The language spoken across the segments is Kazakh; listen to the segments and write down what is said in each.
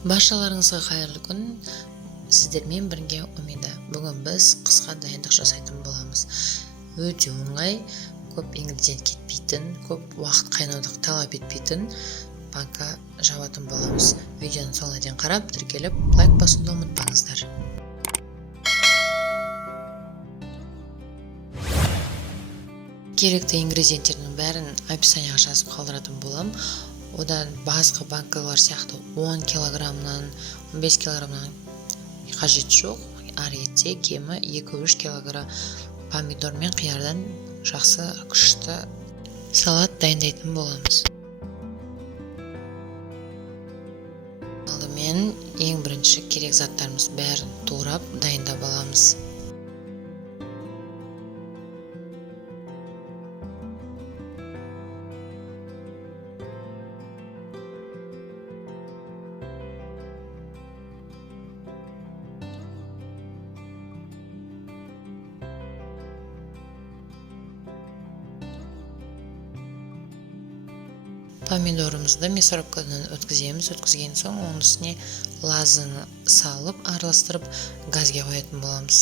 Баршаларыңызға қайырлы күн. Сіздермен бірге Умида. Бүгін біз қысқа дайындық жасайтын боламыз. Өте оңай, көп ингредиент кетпейтін, көп уақыт қайнауды талап етпейтін банка жабатын боламыз. Видеоны соңына дейін қарап, тіркеліп, лайк басуды ұмытпаңыздар. Керекті ингредиенттердің бәрін описанияға жазып қалдыратын болам. Одан басқа банкалар сияқты 10 килограммнан 15 килограммнан қажет жоқ. Ары кетсе кемі 2-3 килограмм помидор мен қиярдан жақсы күшті салат дайындайтын боламыз. Алдымен ең бірінші керек заттарымыз бәрін турап дайындап аламыз. Помидорымызды мясорубкадан өткіземіз. Өткізген соң оның үстіне лазаны салып, араластырып, газге қоятын боламыз.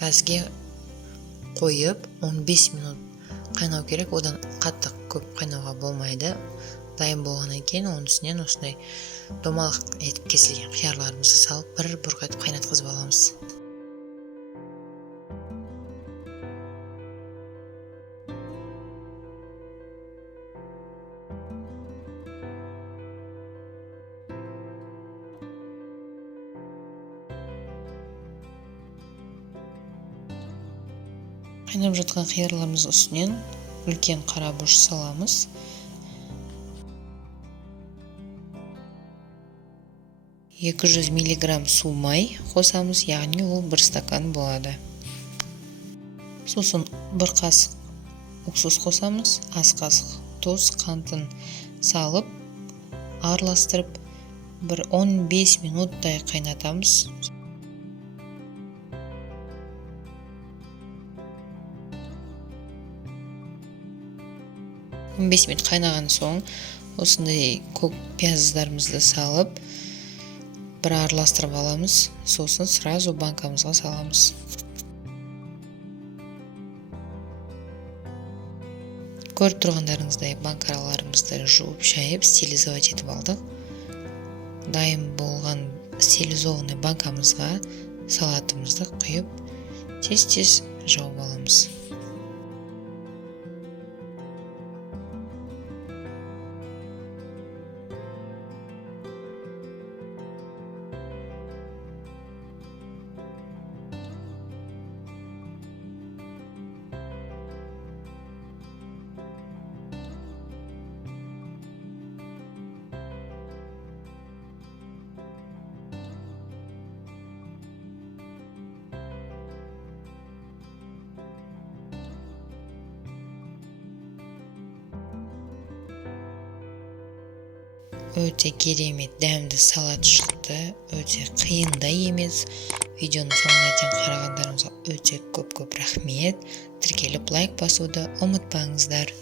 Газге қойып 15 минут қайнау керек. Одан қатты көп қайнауға болмайды. Дайын болғаннан кейін оның үстінен осындай домалақ етіп кесілген қиярларымызды салып, бір бұрқайтып қайнатқызып аламыз. Қайнап жатқан қиярларымыз үстінен үлкен қара бұрыш саламыз. «200 миллиграмм су май қосамыз, яғни ол 1 стакан болады. Сосын 1 қасық уксус қосамыз, ас қасық тұз, қантын салып, араластырып, бір 15 минуттай қайнатамыз. Он 15 минут қайнаған соң осындай көк пияздарымызды салып, бір араластырып аламыз. Сосын сразу банкамызға саламыз. Көріп тұрғандарыңыздай банкаларымызды жуып, шайып, стерилизовать етіп алдық. Дайын болған стерилизованный банкамызға салатымызды құйып, тез-тез жауып аламыз. Өте керемет дәмді салат шықты. Өте қиын да емес. Видеоны соңына дейін қарағандарыңызға өте көп рахмет. Тіркеліп лайк басуды ұмытпаңыздар.